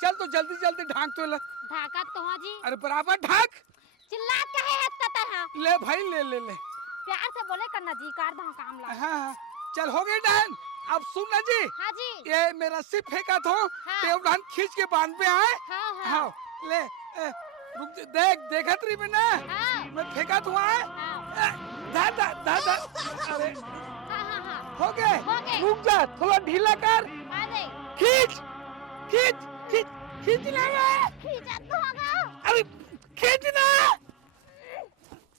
चल तो जल्दी जल्दी ढांक तो ले। ढाका तो हाँ जी। अरे बराबर ढाक। चिल्ला के है हत्ता है। ले भाई ले ले ले। प्यार से बोले करना जी, कार दो काम ला। हाँ चल हो गई डान। अब सुन ना जी। हाँ जी। ये मेरा सिर फेंका तो हाँ। ते डान खींच के बांध पे आए। हाँ हाँ। हाँ ले रुक देख देखा तरी में ना। हाँ। मैं फेंका तो आए। हाँ। दा दा दा दा। अरे हाँ हाँ हाँ। हो गए। हो गए। रुक जा थोड़ा ढीला कर। हाँ जी। खींच खींच खींच खींचना है। खींचा तो होगा। अरे खींचना।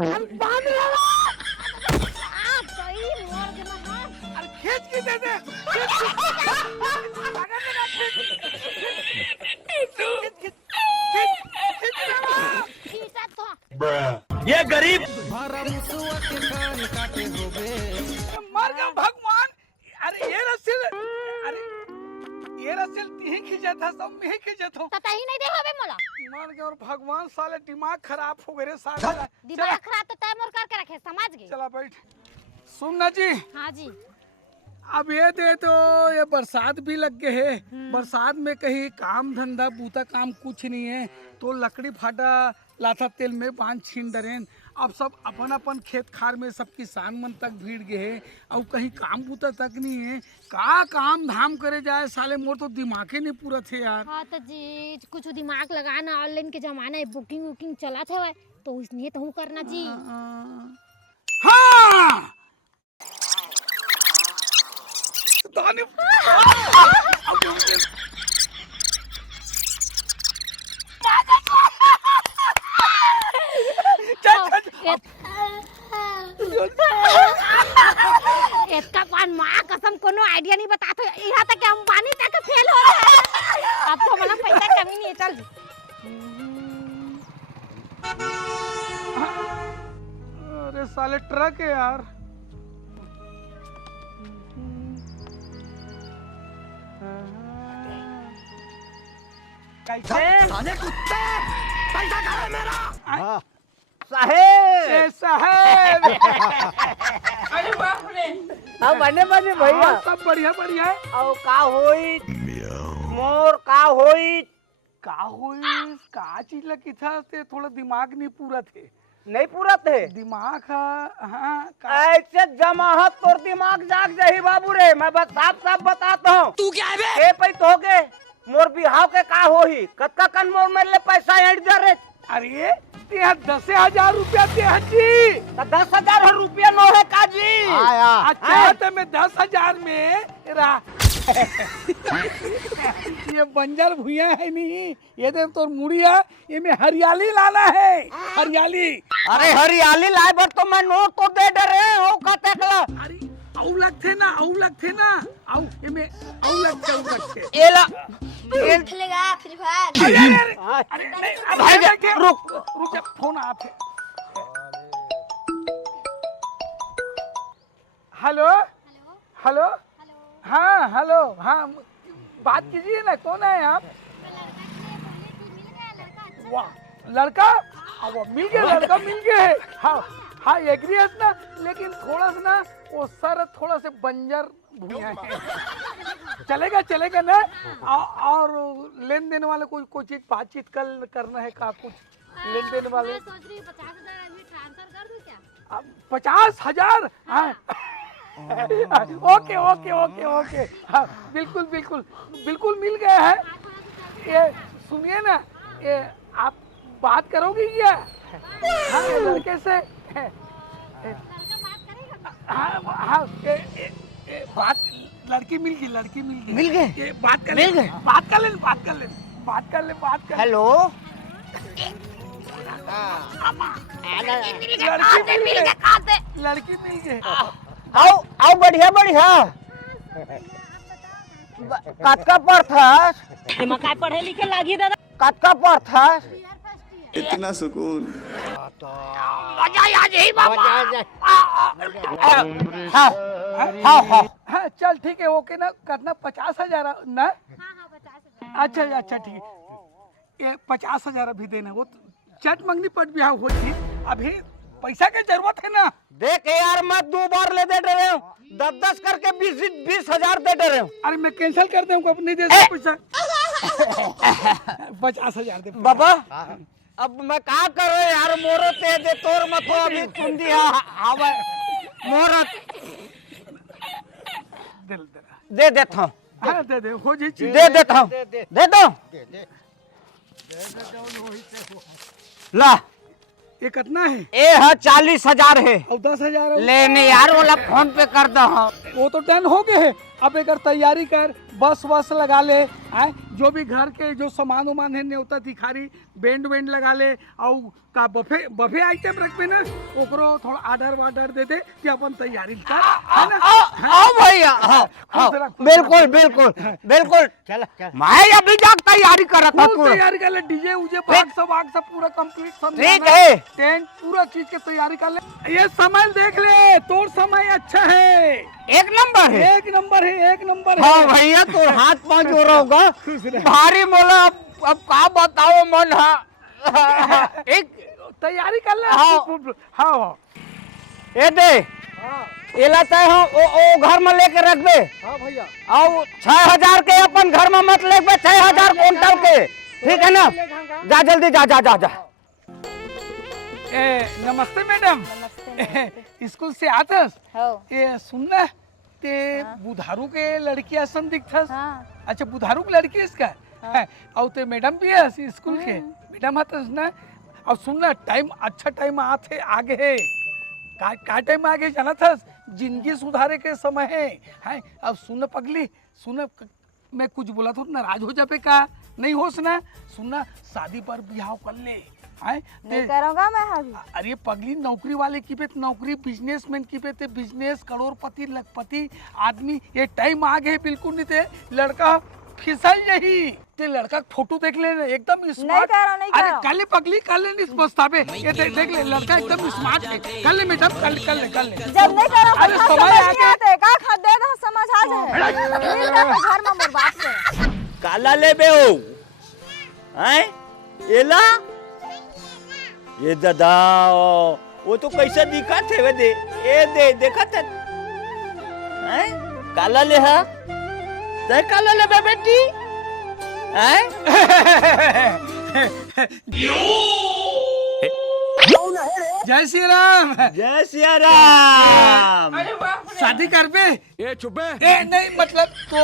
बांध लगा। आप तो ही मोर के ना। अरे खींच के दे दे। खींचा तो। ये गरीब मर गया भगवान। अरे ये रस्सी ही खींचा था सब में ही खींचा था। तता ही नहीं देखो बे मोला। मर गया और भगवान साले दिमाग खराब हो गए रे साले। दिमाग खराब तो तय मोर करके रखे, समझ गए। चला बैठ। सुन ना जी। हाँ जी। अब ये दे तो ये बरसात भी लग गए है। बरसात में कहीं काम धंधा बूता काम कुछ नहीं है तो लकड़ी फाटा लाथा तेल में बांध छीन डरेन। अब सब अपन अपन खेत खार में सब किसान मन तक भीड़ गए है और कहीं काम बूता तक नहीं है। का काम धाम करे जाए साले मोर तो दिमाग ही नहीं पूरा थे यार। हाँ तो जी कुछ दिमाग लगाना, ऑनलाइन के जमाना है, बुकिंग वुकिंग चला था तो इसलिए तो हूँ करना जी। हाँ इसका पान माँ कसम कोनो आइडिया नहीं बताते यहाँ तक कि हम पानी तक फेल हो रहे हैं। अब तो हमारा पैसा कमी नहीं है। चल अरे साले ट्रक है यार। साले कुत्ते पैसा कहाँ है मेरा? साहेब साहेब। अरे बाप रे। हाँ बने बने भैया। सब बढ़िया बढ़िया। और का होई मोर का होई का चीज लगी था ते थोड़ा दिमाग नहीं पूरा थे। नहीं पूरा थे दिमाग हाँ ऐसे जमाहत तोर दिमाग जाग जाही बाबू रे। मैं बस साफ साफ बताता हूँ। तू क्या है बे? के पै तो के मोर बिहाव के का होही कत्का कन मोर मेरे ले पैसा ऐड दे रे। अरे ते 10,000 रुपया दे जी। 10,000 रुपया नो है का जी। अच्छा तो मैं 10,000 में ये बंजर भुइया है नहीं ये दे तो मुड़िया ये में हरियाली लाना है। हरियाली। अरे हरियाली लाए बर तो मैं नोट तो दे डे रे हो का तेकला। अरे औ लगथे ना औ ये में औ लगथे एला खेलेगा फ्री फायर। अरे नहीं भाई रुक रुक फोन आते। हेलो हेलो हाँ हेलो हाँ बात कीजिए ना कौन है आप? वाह लड़का अब मिल गया लड़का मिल गया है। हाँ हाँ एग्री है ना लेकिन थोड़ा सा ना वो सर थोड़ा से बंजर भूया है। चलेगा चलेगा ना। और लेन देन वाले कोई चीज बातचीत करना है का कुछ लेन देन वाले। मैं सोच रही हूँ 50,000 अभी ट्रांसफर कर दूँ क्या? 50,000 हाँ ओके ओके ओके ओके हाँ बिल्कुल बिल्कुल बिल्कुल मिल गया है। ये सुनिए ना ये आप बात करोगी क्या? हाँ लड़के से हाँ हाँ बात लड़की मिल गई ये बात कर ले। हेलो लड़की मिल गई। आओ बढ़िया बढ़िया कतका पर था मकाई पढ़े लिखे लागी दादा। कतका पर था इतना सुकून। मजा आ जाए बाबा। हाँ हाँ हाँ हाँ चल ठीक है ओके ना कितना 50,000 ना। हाँ 50,000। अच्छा ठीक है ये 50,000 अभी देना वो चट मंगनी पट ब्याह होती अभी पैसा की जरूरत है ना। देख यार मैं 2 बार ले दे रहे हूँ 10-10 करके 20,000 दे रहे हूँ। अरे मैं कैंसिल कर दूंगा नहीं दे सकता पैसा। 50,000 दे बाबा अब मैं का करो यार, मोरो ते दे तोर मत हो अभी तुम दिया आवे मोरो दे देता हूँ, हाँ दे दे हो जी चीज दे देता हूँ, दे दो ला। ये कितना है? ये है 40,000 है। और 10,000 है। लेने यार वाला फोन पे कर दो। वो तो डन हो गए है। अब एक तैयारी कर, बस वस लगा ले, आए जो भी घर के जो सामान उमान है न्योता तिखारी बैंड वेंड लगा ले, और का बफे बफे आइटम रख पे ना, ओकरो थोड़ा ऑर्डर वार्डर दे दे कि अपन तैयारी कर, है ना? आओ भैया, आओ बिल्कुल बिल्कुल बिल्कुल। चल मैं अभी तक तैयारी कर रहा था। तैयारी कर ले, डीजे उजे बाग सब पूरा कंप्लीट सब ठीक है, टेंट पूरा चीज की तैयारी कर ले। ये समय देख ले, तोर समय अच्छा है, एक नंबर है, एक नंबर है, एक नंबर है। हाँ भैया तो हाथ पांच हो रहा होगा भारी मोला। अब का बताओ मन एक तैयारी कर ले। हाँ। हाँ ये दे ये लाता है ओ घर में लेके रख दे। हाँ भैया। और 6,000 के अपन घर में मत ले, 6,000 क्विंटल के, ठीक है ना? जा जल्दी जा जा जा जा। नमस्ते मैडम। स्कूल से आतस हो ये सुनना ते बुधारू के लड़की असन दिखथस। हाँ। अच्छा बुधारू की लड़की इसका और ते मैडम भी है स्कूल के मैडम आतस ना। और सुनना टाइम अच्छा टाइम आते आगे है, का टाइम आगे जाना था, जिंदगी सुधारे के समय है। अब सुन पगली सुन, मैं कुछ बोला तो नाराज हो जापे का नहीं होस ना। सुनना शादी पर बिहाव कर ले, नहीं करूँगा मैं अभी। अरे पगली नौकरी वाले की पे नौकरी, बिजनेसमैन की पे ते बिजनेस, करोड़पति लखपति आदमी। ये टाइम आ गए बिल्कुल नहीं थे लड़का फिसल यही ते लड़का फोटो देख ले एकदम स्मार्ट। नहीं अरे करो। कल पगली कल ले नहीं पछतावे, ये देख ले लड़का एकदम स्मार्ट है। कल ले मैडम कल ले जब नहीं करो अरे समय आ गया का खा दे दो समझ आ जाए घर में मोर बाप से काला ले बे हो हैं एला ये दादा वो तो कैसा दिखा थे वे दे ए दे देखा था हैं काला ले हा ते काला ले बे बेटी हैं जय श्री राम। जय सिया राम। शादी करबे? ए चुप ए नहीं मतलब तो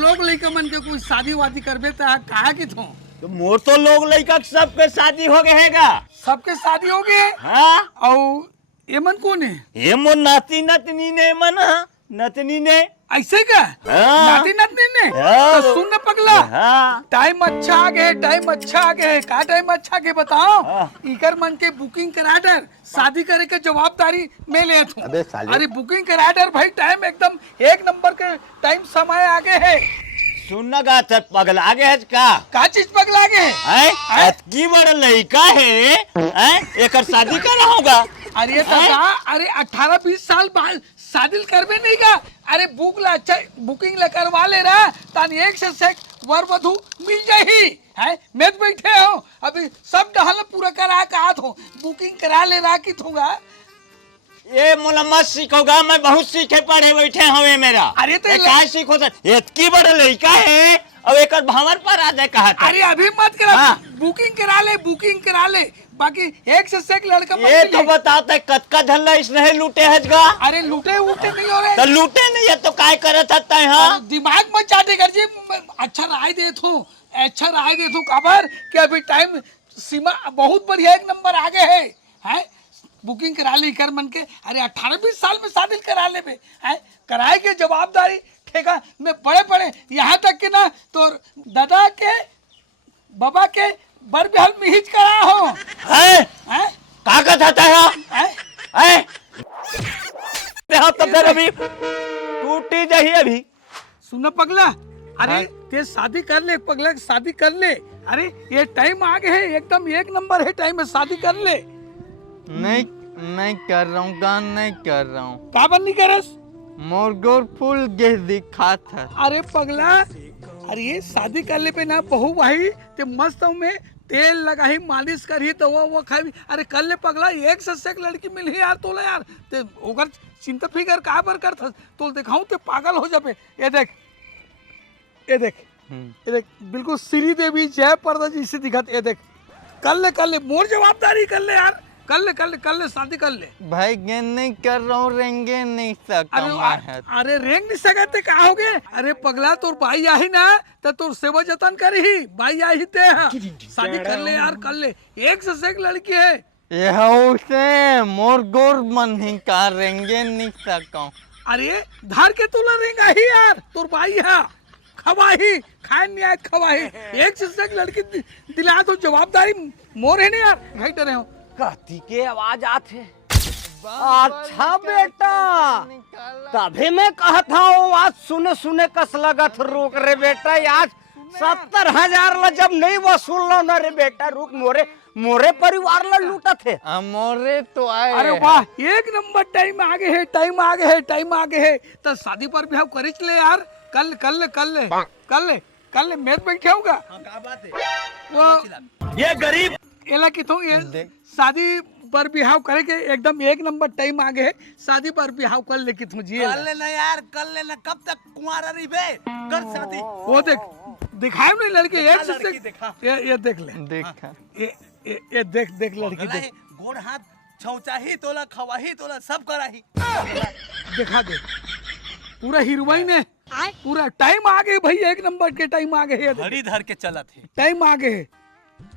लोग लइका मन के कोई शादी वादी करबे ता कहा की थो? तो मोर तो लोग लइका सबके शादी हो गए हैगा। सबके शादी हो गए। हाँ और ये मन कौन है? ये मोर नाती नतनी ने मन नतनी ने ऐसे का हाँ। नाती नतनी ने हाँ। तो सुन न पगला, हाँ टाइम अच्छा आ गए, टाइम अच्छा आ गए। का टाइम अच्छा के बताओ? हाँ। इकर मन के बुकिंग करा डर, शादी करे के जवाबदारी मैं ले थू। अरे बुकिंग करा डर भाई, टाइम एकदम एक नंबर के टाइम समय आगे है। सुनना गा तर पगल आगे है का चीज पगला आगे है? अतकी बड़ा लड़का है एक शादी कर होगा। अरे दादा, अरे 18-20 साल बाद शादी करबे नहीं का? अरे अच्छा बुकिंग ला करवा ले रहा तान एक से वर वधु मिल जाही है। मैं तो बैठे हो अभी सब डहल पूरा करा के हाथ हो, बुकिंग करा ले रहा कि थूंगा। ये मोला मत सीखोगा, मैं बहुत सीखे पढ़े बैठे हवे मेरा। अरे तो क्या सीखो इतकी बड़ा लड़का है अब एक भंवर पर आ जाए कहा था। अरे अभी मत करा। हाँ। बुकिंग करा ले बाकी एक से एक लड़का ये तो बताते कतका धल्ला इसने लूटे है गा। अरे लूटे वूटे नहीं हो रहे तो लूटे नहीं है तो काय करे था हाँ? दिमाग में चाटे कर जी। अच्छा राय दे थो खबर कि अभी टाइम सीमा बहुत बढ़िया एक नंबर आगे है। बुकिंग करा ली कर मन के। अरे 18-20 साल में शादी करा ले बे है, कराए के जवाबदारी ठेका में बड़े यहाँ तक कि ना तो दादा के बाबा के बर बिहाल में हिच करा हो है कागज आता है? तो फिर अभी टूटी जाही अभी। सुन पगला, अरे ते शादी कर ले पगला, शादी कर ले। अरे ये टाइम आगे है एकदम एक नंबर है टाइम में, शादी कर ले। नहीं कर रहा हूँ, गान नहीं कर रहा हूँ। का बन नहीं करस? मोर गोर फुल गे दिखा था। अरे पगला, अरे ये शादी कर ले पे ना बहू भाई ते मस्त में तेल लगाही, मालिश करी, दवा वो खाई। अरे कर ले पगला, एक से एक लड़की मिली यार तोला यार ते ओकर चिंता फिकर का बर कर तो दिखाऊं ते पागल हो जाबे। ये देख ये देख बिल्कुल श्री देवी जय पर्दा जी से दिखत। ये देख कर ले मोर जवाबदारी कर ले यार, कर ले शादी कर ले। भाई मैं नहीं कर रहा हूँ, रेंगे नहीं सकता मैं। अरे रेंग नहीं सकते का हो गए? अरे पगला तोर भाई आई ना तो तोर सेवा जतन करी, भाई आई ते शादी कर ले यार, कर ले। एक से एक लड़की है यह उसे मोर गोर मन ही का रेंगे नहीं सकता। अरे धार के तुला रेंगा ही यार, तोर भाई है खवाही खाए नहीं आए खवाही। एक से एक लड़की दिला तो जवाबदारी मोर है नहीं यार, नहीं डरे हो। कहती के आवाज आते। अच्छा बेटा, तभी मैं कहता हूँ आज सुने सुने कस लगत रुक रे बेटा। आज 70,000 ला जब नहीं वसूल लो ना रे बेटा, रुक मोरे परिवार ला लूटा थे। मोरे तो आए। अरे वाह, एक नंबर टाइम आगे है। तो शादी पर भी हम करे चले यार, कल ले मैं बैठे होगा। ये गरीब एला किथों ये शादी पर बिहाव करे के एकदम एक नंबर टाइम आगे है। शादी पर बिहाव कर ले किथों जी। कर लेना यार, कर लेना। कब तक कुंवारा रही बे? कर शादी। वो देख दिखाए नहीं लड़के, एक से ये देख ले, देखा ये देख लड़की देख, गोड़ हाथ छौचाही तोला खवाही तोला सब कराही। दिखा दे पूरा हीरोइन है, पूरा टाइम आगे भाई, एक नंबर के टाइम आगे है। घड़ी धर के चलत है, टाइम आगे है।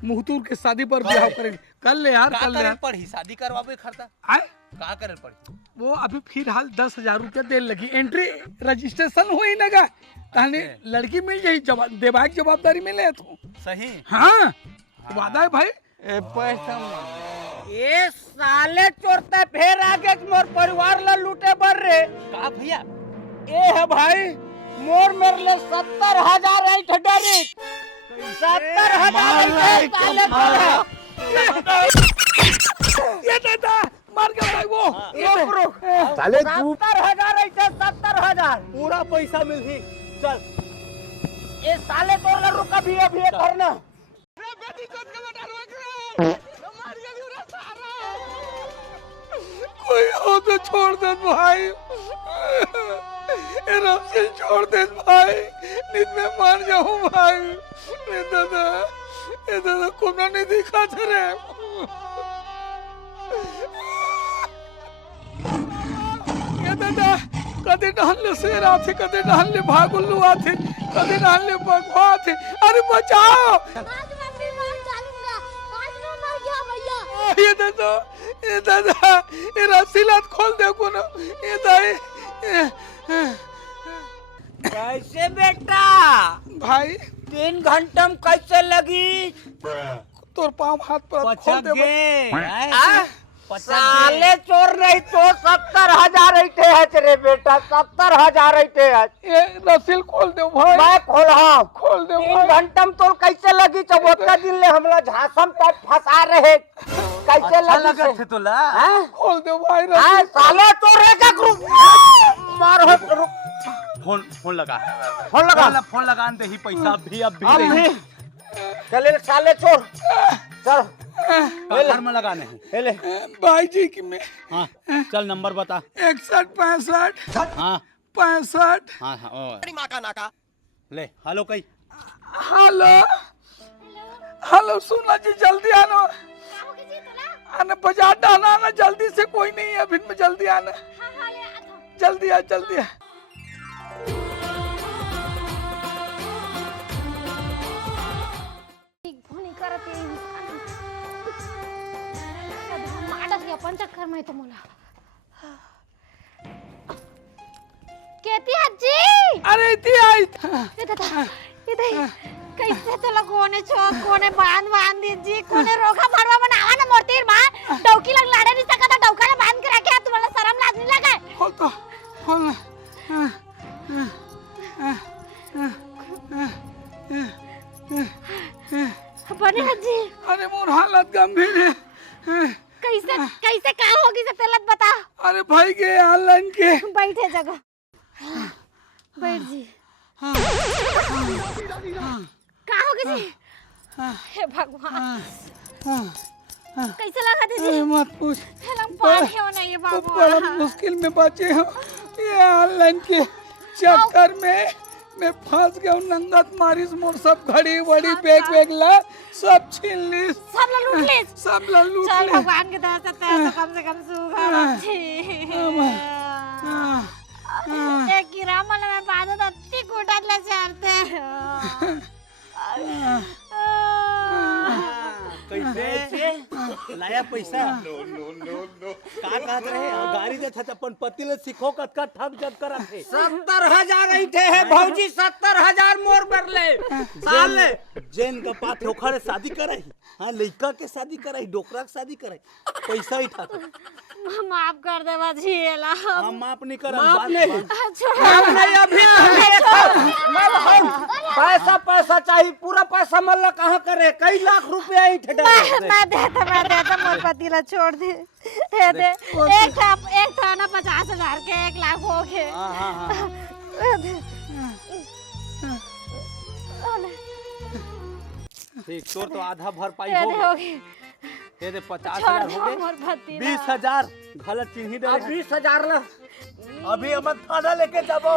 मुहतूर के शादी पर बिहाव करेंगे, कर ले यार, कर ले। पढ़ी शादी करवावे खर्चा आए का करे पड़ी? वो अभी फिलहाल 10,000 रुपया दे लगी, एंट्री रजिस्ट्रेशन हुई लगा कहने लड़की मिल जाई, देवाक जवाबदारी मिले तो सही। हाँ वादा है भाई। पैसा ये साले चोरता फिर आगे मोर परिवार ला लूटे बर रे। का भैया ए है भाई, मोर मेरे लिए 70,000 ऐठ डरी, 70,000 ये दादा मार के भाई वो रुक साले 70,000 ऐसे 70,000 पूरा पैसा मिली। चल ये साले तोर ला रुका भी करना। कोई हो तो छोड़ दे भाई, से छोड़ दे भाई, नींद में मर जाऊं भाई। ये दादा कोना नहीं दिखा था रे। ये दादा कदे डालने शेर आते, कदे डालने भागुल्लू आते, कदे डालने बघवा आते। अरे बचाओ, ये दादा ये रसीलात खोल दे को ना। ये दाई कैसे बेटा भाई 3 घंटा में कैसे लगी? तोर पाँव हाथ पर खोल दे। साले चोर नहीं तो 70,000 ऐठे है रे बेटा, 70,000 ऐठे है। ये रसील खोल दे भाई। मैं खोल खोल दे 3 घंटा में तो कैसे लगी? चबोतका दिन ले हमला झांसम तक फंसा रहे, कैसे लगी थे तोला? खोल दे भाई। साले चोर है क्या? मारो रुक, फोन लगा फोन लगा दे ही पैसा भी चले साले चोर, चल घर में लगाने हैं। ले भाई जी की मैं। हाँ चल नंबर बता। 61 65 हाँ 65। हाँ ले हेलो कही। हेलो सुनना जी, जल्दी आना, आना बाजार डालना, आना जल्दी से, कोई नहीं है अभी में, जल्दी आना, जल्दी आ। पण चक्कर में तो मला केती आजी। अरे इतनी आई ये दादा इधर कैसे तुला कोणे बांध दीजी, कोणे रोगा फाडवा बनावा ना मोरतीर मां, डौकी लग लाडे नहीं सकता, डौकाला बांध के रखे, तुम्हाला शरम लाज नहीं लगे? खोल तो खोल। बनी आजी अरे मोर हालत गंभीर है। कैसे क्या होगी से तलत बता। अरे भाई के ऑनलाइन के बैठे जगह बैठ जी। क्या होगी जी? हे भगवान कैसे लगा दीजिए? मत पूछ, होना ये बाबू बड़ा मुश्किल में बचे हो। ये ऑनलाइन के चक्कर में मैं फंस गया हूँ नंगत मारिस मोर सब घड़ी वड़ी बैग वैग ला सब छीन ली सब ला लूट ली सब ला लूट चल ले भगवान के दया से तो कम से कम सुखा रखी एक कीड़ा मला मैं बांधत अति कुटातला चारते कैसे लाया पैसा का कहत रहे गाड़ी जे था अपन पति ले सिखो कतका ठग जग करत है 70,000 ऐठे है भौजी 70,000 मोर बरले साल ले जेन का पात होखड़े शादी कराई हां लइका के शादी कराई डोकरा के शादी कराई पैसा उठा माफ कर दे बजिएला हम माफ नहीं करब माफ नहीं अच्छा हम नहीं अभी पैसा पैसा चाहिए पूरा पैसा मल्ला कहाँ करे कई लाख रुपया ऐठे मैं देता मोर पति ला छोड़ दे दे एक था ना 50,000 के 1 लाख हो गए हां हां हां ठीक तोर तो आधा भरपाई हो हो गई गए ये दे 50,000 हो मोर गए पति 20,000 गलत चिन्ही दे 20,000 ला अभी हम थाना लेके जाबो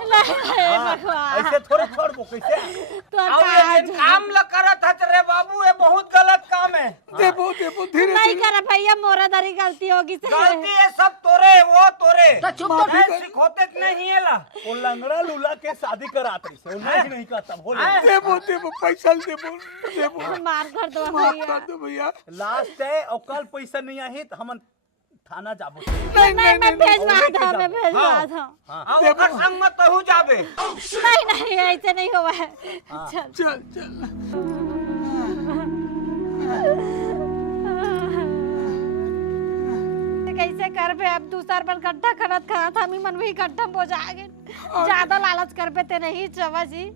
भगवान ऐसे थोड़े छोड़ दो कैसे तो अब ये काम ल करत हत रे बाबू ये बहुत गलत काम है देबो देबो धीरे नहीं कर भैया मोरा दरी गलती होगी से गलती है सब तोरे वो तोरे तो चुप तो मैं सिखोते नहीं है ला वो लंगड़ा लूला के शादी करात रही से उन्हें नहीं कहता बोले देबो देबो पैसा देबो देबो मार कर दो माफ भैया कर दो भैया लास्ट है और कल पैसा नहीं आई तो हम थाना जाबो नहीं मैं भेजवा था मैं भेजवा था हां ओकर संग मत तहु जाबे नहीं ऐसे नहीं हुआ है चल चल चल कैसे कर पे अब दूसर पर गड्ढा खनत खा था मी मन भी गड्ढा पहुंचा गए ज्यादा लालच कर पे ते नहीं चवा जी